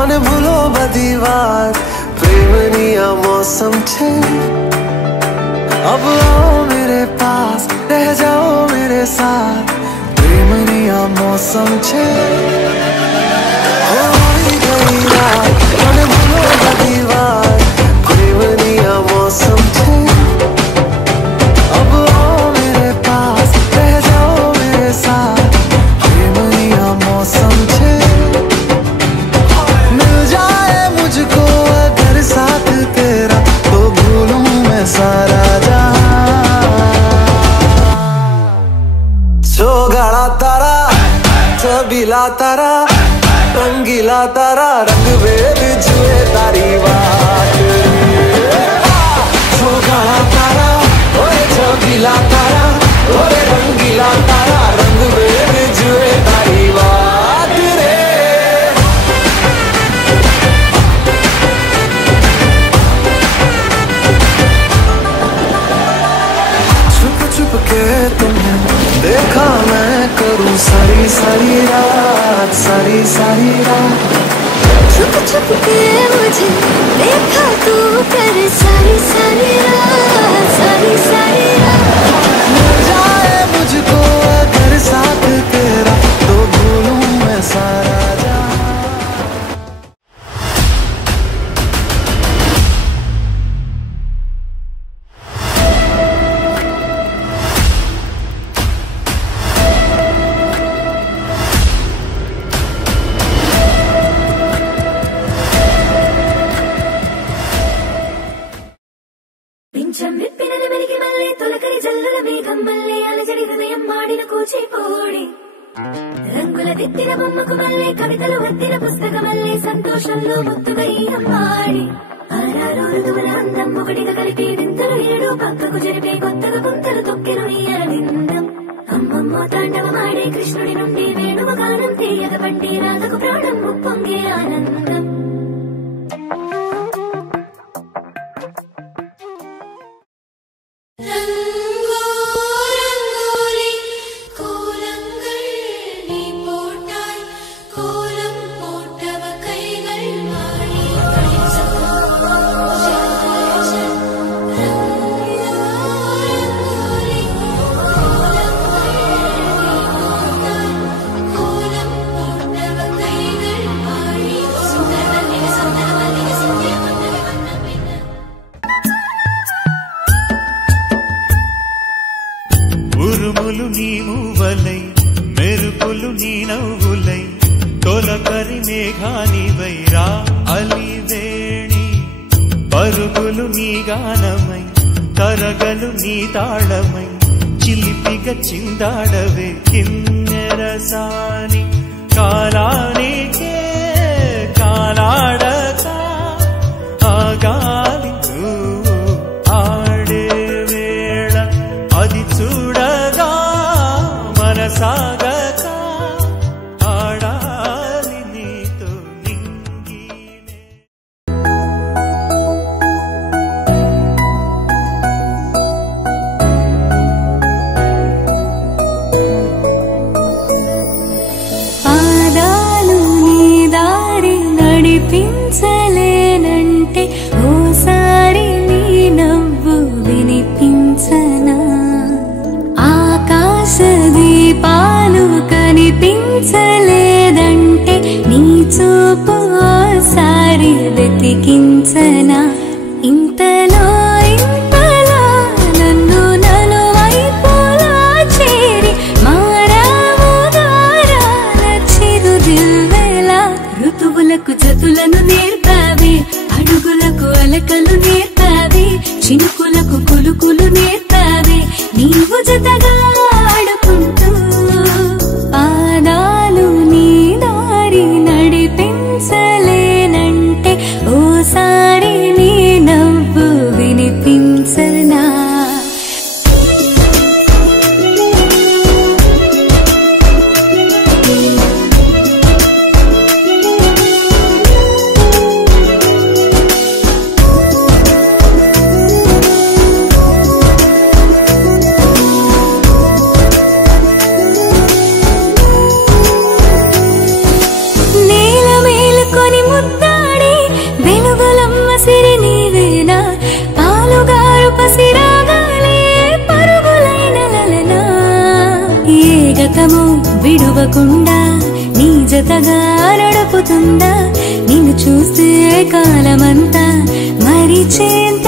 અને ભૂલો બધી વાત પ્રેમની આ मौसम छे अब आओ मेरे पास रह जाओ मेरे साथ प्रेमनी आ मौसम छे होई गई रात અને ભૂલો બધી વાત પ્રેમની આ मौसम छे अब आओ मेरे पास रह जाओ मेरे साथ प्रेमनी आ मौसम छे मुझको अगर साथ तेरा तो भूलूं मैं सारा जहां चौगाड़ा तारा छबीला तारा रंगीला तारा रंग वेद जुए तारी बात चौगाड़ा तारा ओए छबीला तारा ओए रंगीला तारा रंग वेद जुए तारी बात रे के तुमने देखा मैं करूं सारी सारी रात छुप छुप के मुझे देखा तू कर सारी सारी रात मिल जाए मुझको अगर साथ तेरा तो भूलूं मैं सारा రంగుల దిద్దిన బొమ్మకు మల్లె కవితలు వద్దిన పుస్తకమల్లె సంతోషంలో ముద్దుగై అమ్మాడి ఆరారు ఋతువుల అందం ఒకటిగా కలిపి వింతలు ఏడు పక్కకు జరిపే కొత్తగా గుంతలు తొక్కెను ఈ ఆనందం అమ్మమ్మ తాండవమాడే కృష్ణుడి నుండి వేణువ గానం తీయగ పట్టి రాధకు ప్రాణం ఉప్పొంగే ఆనందం ఉరుములు నీ మూవలై మెరుపులు నీ నవ్వులై తొలకరి మేఘానివై రా అలివేణి పరుగులు నీ గానమై తరగలు నీ తాళమై చిలిపిగా చిందాడవే కిన్నెరసాని కాలానికే కాలాడక ఆగాలి నువ్వు ఆడే వేళ అది చూడగా మనసాగక ఆడాలి నీతో నింగినే పాదాలు నీ దారి నడిపించలేనంటే ఓసారి నీ నవ్వు వినిపించనా ఆకాశ దీపాలు కనిపించలేదంటే నీ చూపు ఓసారి వెతికించనా ఇంతలో ఇంతలా నన్ను నలువైపులా చేరి మారావు దారాల చిరుదివ్వెలా ఋతువులకు జతులను నేర్పావి అడుగులకు అలకలు నేర్పావి చినుకులకు కులుకులు నేర్పావి నీవు జతగా ఆడుకుంటూ పాదాలు నీ దారి నడిపించలేనంటే ఓసారి జీవితము విడువకుండా నీ జతగా నడుపుతుందా నిన్ను చూస్తే కాలమంతా మరిచేంత